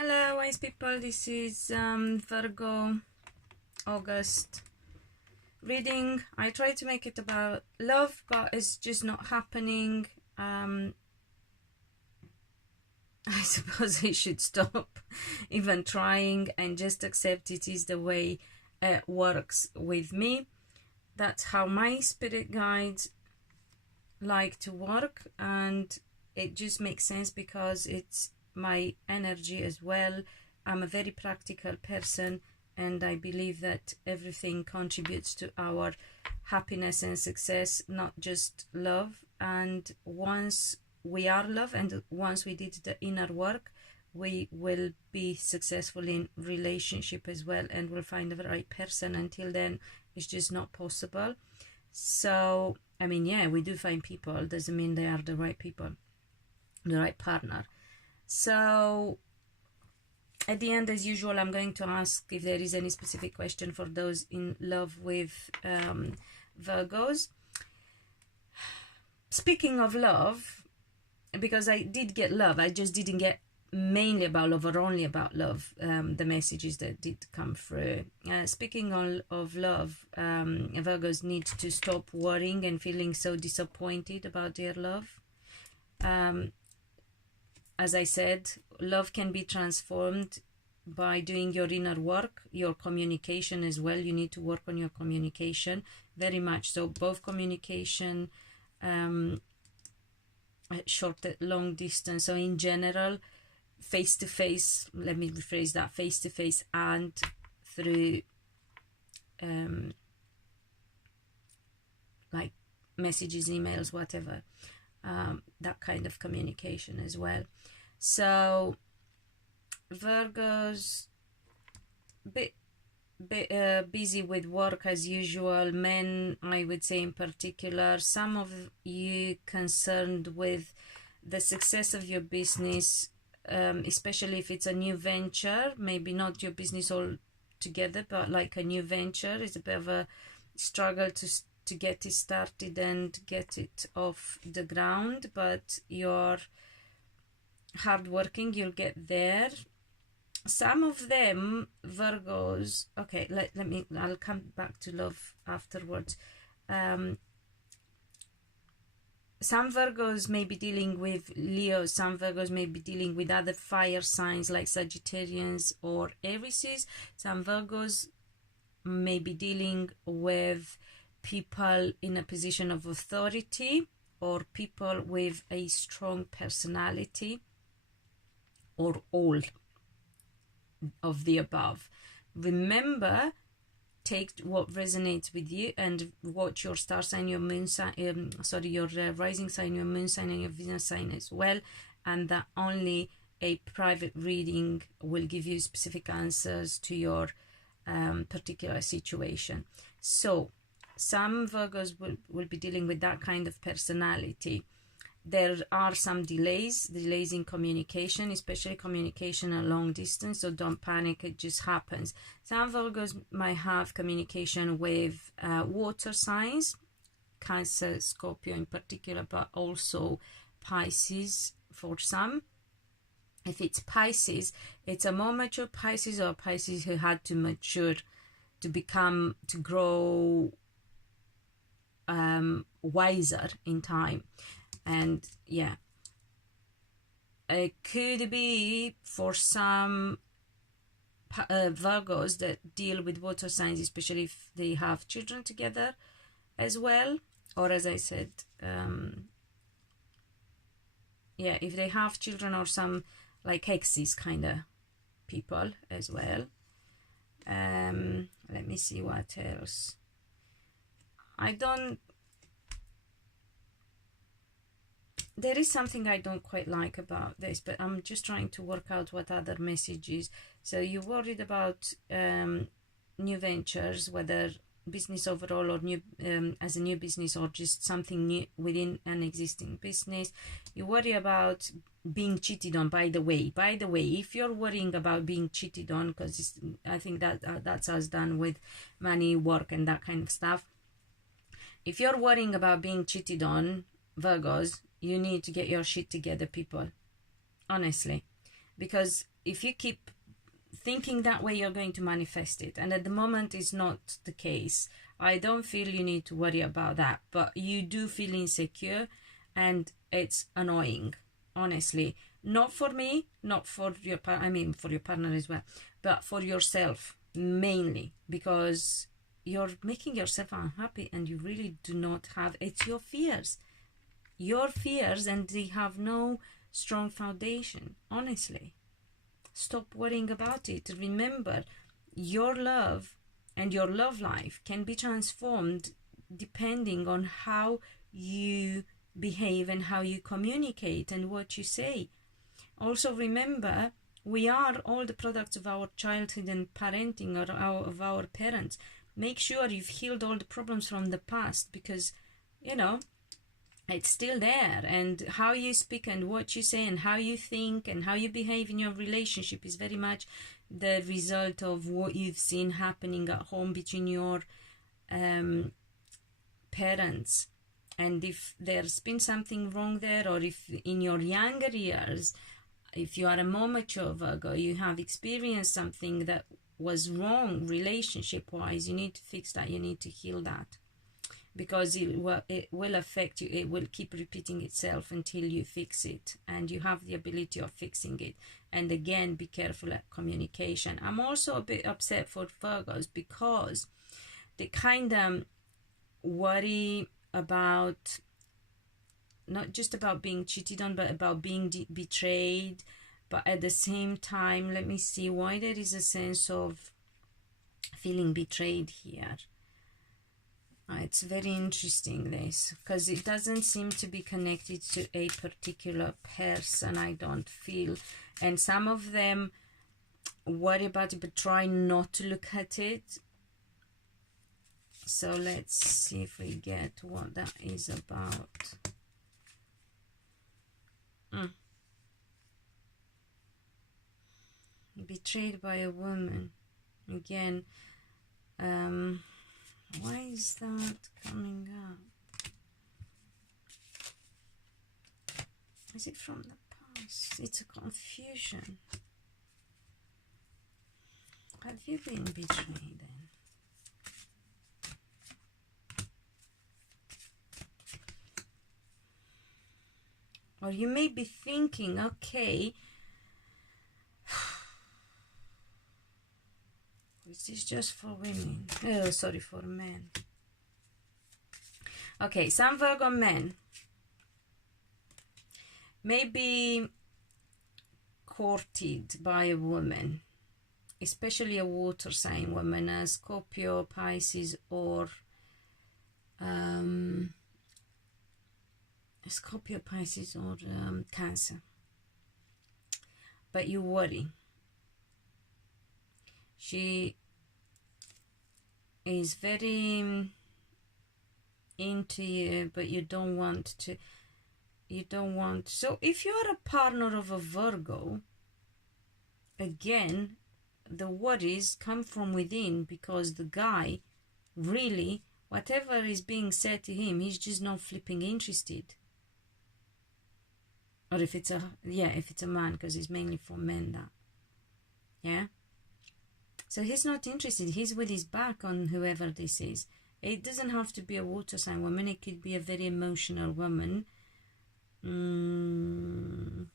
Hello wise people, this is Virgo August reading. I try to make it about love, but it's just not happening. I suppose I should stop even trying and just accept it is the way it works with me. That's how my spirit guides like to work, and it just makes sense because it's my energy as well. I'm a very practical person, and I believe that everything contributes to our happiness and success, not just love. And once we are love, and once we did the inner work, we will be successful in relationship as well, and we'll find the right person. Until then, it's just not possible. So I mean, yeah, we do find people, doesn't mean they are the right people, the right partner. So at the end, as usual, I'm going to ask if there is any specific question for those in love with Virgos. Speaking of love, because I did get love, I just didn't get mainly about love or only about love, the messages that did come through. Speaking of love, Virgos need to stop worrying and feeling so disappointed about their love. As I said, love can be transformed by doing your inner work, your communication as well. You need to work on your communication, very much so, both communication, short, long distance. So in general, face-to-face, let me rephrase that, face-to-face and through like messages, emails, whatever. That kind of communication as well. So Virgos bit busy with work as usual. Men, I would say in particular, some of you concerned with the success of your business, especially if it's a new venture, maybe not your business all together, but like a new venture. It's a bit of a struggle to get it started and get it off the ground, but you're hardworking, you'll get there. Some of them, Virgos, okay, I'll come back to love afterwards. Some Virgos may be dealing with Leo, some Virgos may be dealing with other fire signs like Sagittarians or Aries. Some Virgos may be dealing with people in a position of authority, or people with a strong personality, or all of the above. Remember, take what resonates with you and watch your star sign, your moon sign, your rising sign, your moon sign, and your Venus sign as well, and that only a private reading will give you specific answers to your particular situation. So some Virgos will be dealing with that kind of personality. There are some delays in communication, especially communication at long distance, so don't panic, it just happens. Some Virgos might have communication with water signs, Cancer, Scorpio in particular, but also Pisces for some. If it's Pisces, it's a more mature Pisces, or Pisces who had to mature to grow wiser in time. And yeah, it could be for some Virgos that deal with water signs, especially if they have children together as well, or as I said, yeah, if they have children, or some like exes kind of people as well. Let me see what else. There is something I don't quite like about this, but I'm just trying to work out what other messages. So you're worried about new ventures, whether business overall or new as a new business, or just something new within an existing business. You worry about being cheated on. By the way, if you're worrying about being cheated on, because I think that's us done with money, work, and that kind of stuff. If you're worrying about being cheated on, Virgos, you need to get your shit together, people. Honestly, because if you keep thinking that way, you're going to manifest it, and at the moment it's not the case. I don't feel you need to worry about that, but you do feel insecure, and it's annoying, honestly. Not for me, not for your I mean for your partner as well, but for yourself mainly, because you're making yourself unhappy, and you really do not have, it's your fears, and they have no strong foundation, honestly. Stop worrying about it. Remember, your love and your love life can be transformed depending on how you behave and how you communicate and what you say. Also remember, we are all the products of our childhood and parenting, or of our parents. Make sure you've healed all the problems from the past, because, you know, it's still there. And how you speak and what you say and how you think and how you behave in your relationship is very much the result of what you've seen happening at home between your parents. And if there's been something wrong there, or if in your younger years, if you are a more mature Virgo, you have experienced something that was wrong relationship-wise, you need to fix that, you need to heal that, because it will affect you, it will keep repeating itself until you fix it, and you have the ability of fixing it. And again, be careful at communication. I'm also a bit upset for Virgos, because they kind of worry about, not just about being cheated on, but about being betrayed. But at the same time, let me see why there is a sense of feeling betrayed here. It's very interesting, this, because it doesn't seem to be connected to a particular person, I don't feel. And some of them worry about it but try not to look at it. So let's see if we get what that is about. Betrayed by a woman. Again, why is that coming up? Is it from the past? It's a confusion. Have you been betrayed then? Or you may be thinking, okay, is this just for women? Oh, sorry, for men. Okay, some Virgo men may be courted by a woman, especially a water sign woman, a Scorpio, Pisces, or Scorpio, Pisces, or Cancer. But you worry. She is very into you, but you don't want to. So if you're a partner of a Virgo, again, the worries come from within, because the guy, really, whatever is being said to him, he's just not flipping interested. Or if it's a man, because it's mainly for men, that. Yeah? So he's not interested. He's with his back on whoever this is. It doesn't have to be a water sign woman. It could be a very emotional woman. Don't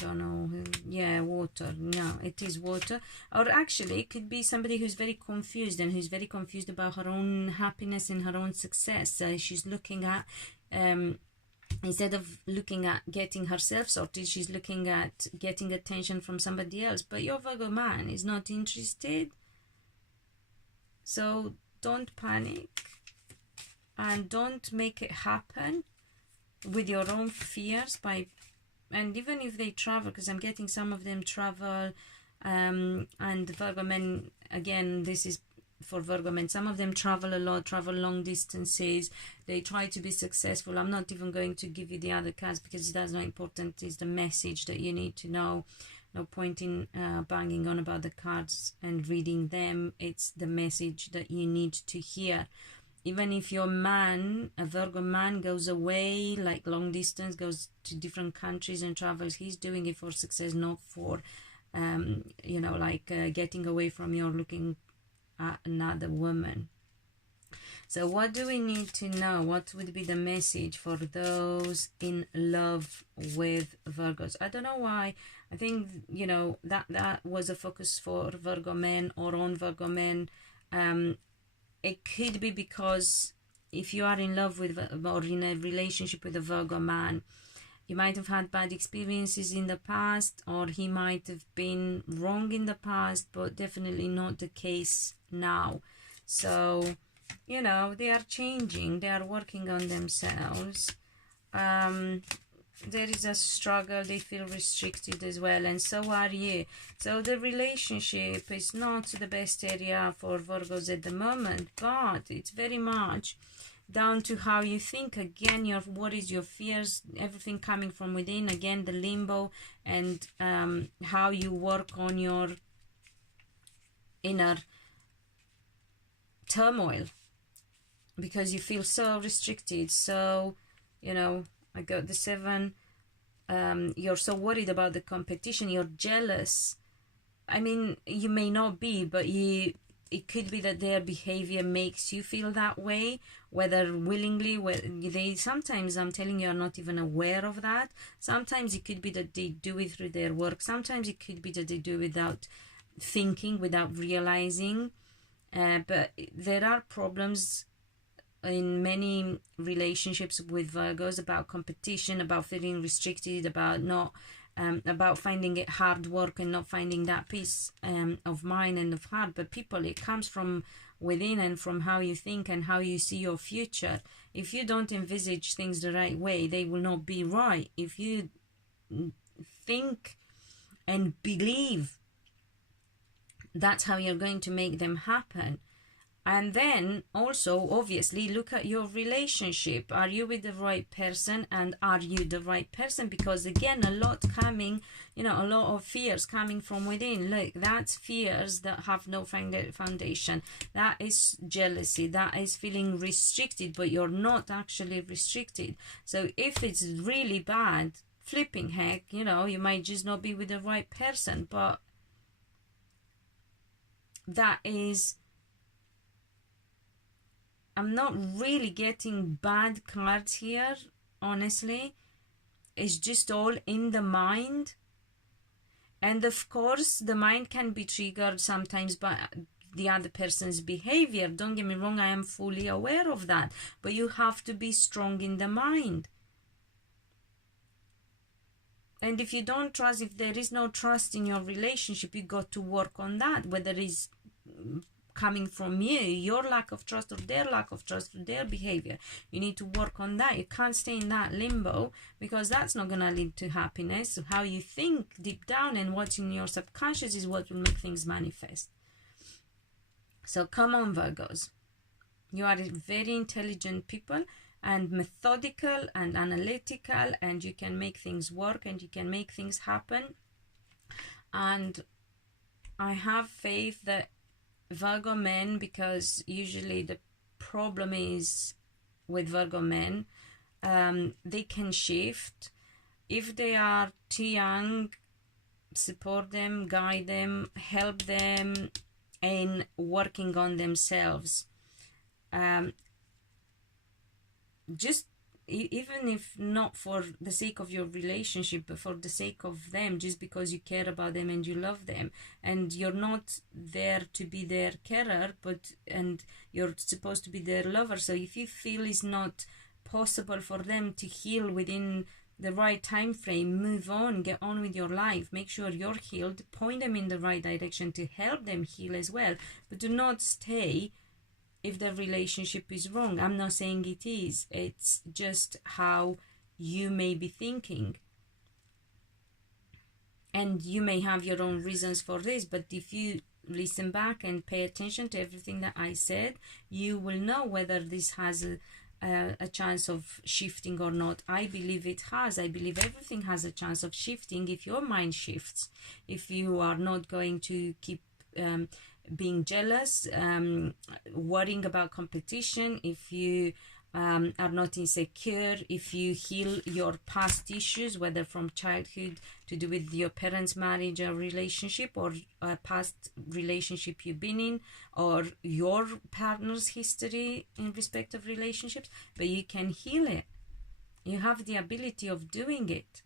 know who. Yeah, water. No, it is water. Or actually, it could be somebody who's very confused, and who's very confused about her own happiness and her own success. She's looking at... instead of looking at getting herself sorted, she's looking at getting attention from somebody else. But your Virgo man is not interested. So don't panic. And don't make it happen with your own fears. And even if they travel, because I'm getting some of them travel, and Virgo men, again, this is for Virgo men, some of them travel a lot, travel long distances, they try to be successful. I'm not even going to give you the other cards, because that's not important. It's the message that you need to know. No point in banging on about the cards and reading them. It's the message that you need to hear. even if your man, a Virgo man, goes away, like long distance, goes to different countries and travels, he's doing it for success, not for, you know, like getting away from you or looking at another woman. So what do we need to know? What would be the message for those in love with Virgos? I don't know why. I think, you know, that was a focus for Virgo men or on Virgo men. It could be because if you are in love with or in a relationship with a Virgo man, you might have had bad experiences in the past, or he might have been wrong in the past, but definitely not the case now. So, you know, they are changing, they are working on themselves. There is a struggle, they feel restricted as well, and so are you. So the relationship is not the best area for Virgos at the moment, but it's very much down to how you think. Again, your worries, your fears, everything coming from within. Again, the limbo, and how you work on your inner turmoil, because you feel so restricted. So, you know, I got the 7. You're so worried about the competition, you're jealous. I mean, you may not be, but it could be that their behavior makes you feel that way, whether willingly, they sometimes, I'm telling you, are not even aware of that. Sometimes it could be that they do it through their work. Sometimes it could be that they do it without thinking, without realizing. But there are problems in many relationships with Virgos about competition, about feeling restricted, about not about finding it hard work and not finding that peace of mind and of heart. But people, it comes from within and from how you think and how you see your future. If you don't envisage things the right way, they will not be right. If you think and believe, that's how you're going to make them happen. And then also, obviously, look at your relationship. Are you with the right person, and are you the right person? Because again, a lot coming, you know, a lot of fears coming from within. Look, that's fears that have no foundation. That is jealousy. That is feeling restricted, but you're not actually restricted. So if it's really bad, flipping heck, you know, you might just not be with the right person. But that is... I'm not really getting bad cards here, honestly. It's just all in the mind. And of course, the mind can be triggered sometimes by the other person's behavior. Don't get me wrong, I am fully aware of that. But you have to be strong in the mind. And if you don't trust, if there is no trust in your relationship, you got to work on that, whether it's coming from you, your lack of trust, or their lack of trust, or their behavior. You need to work on that. You can't stay in that limbo, because that's not going to lead to happiness. So how you think deep down and what's in your subconscious is what will make things manifest. So come on, Virgos. You are very intelligent people, and methodical and analytical, and you can make things work, and you can make things happen. And I have faith that Virgo men, because usually the problem is with Virgo men, they can shift. If they are too young, support them, guide them, help them in working on themselves. Just even if not for the sake of your relationship, but for the sake of them, just because you care about them and you love them, and you're not there to be their carer, and you're supposed to be their lover. So if you feel it's not possible for them to heal within the right time frame, move on, get on with your life, make sure you're healed, point them in the right direction to help them heal as well. But do not stay if the relationship is wrong. I'm not saying it is. It's just how you may be thinking. And you may have your own reasons for this, but if you listen back and pay attention to everything that I said, you will know whether this has a chance of shifting or not. I believe it has. I believe everything has a chance of shifting if your mind shifts. If you are not going to keep being jealous, worrying about competition, if you are not insecure, if you heal your past issues, whether from childhood to do with your parents' marriage or relationship, or a past relationship you've been in, or your partner's history in respect of relationships, but you can heal it. You have the ability of doing it.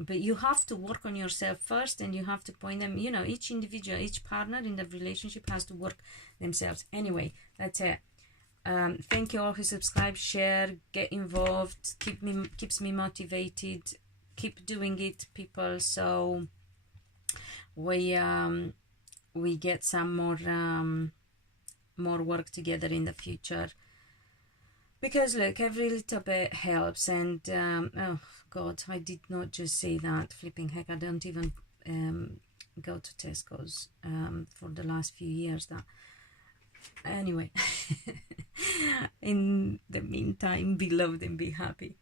But you have to work on yourself first, and you have to point them, you know, each individual, each partner in the relationship has to work themselves. Anyway, that's it. Thank you all who subscribe, share, get involved, keeps me motivated. Keep doing it, people, so we get some more work together in the future. Because look, every little bit helps. And oh God, I did not just say that. Flipping heck, I don't even go to Tesco's for the last few years. That anyway. In the meantime, be loved and be happy.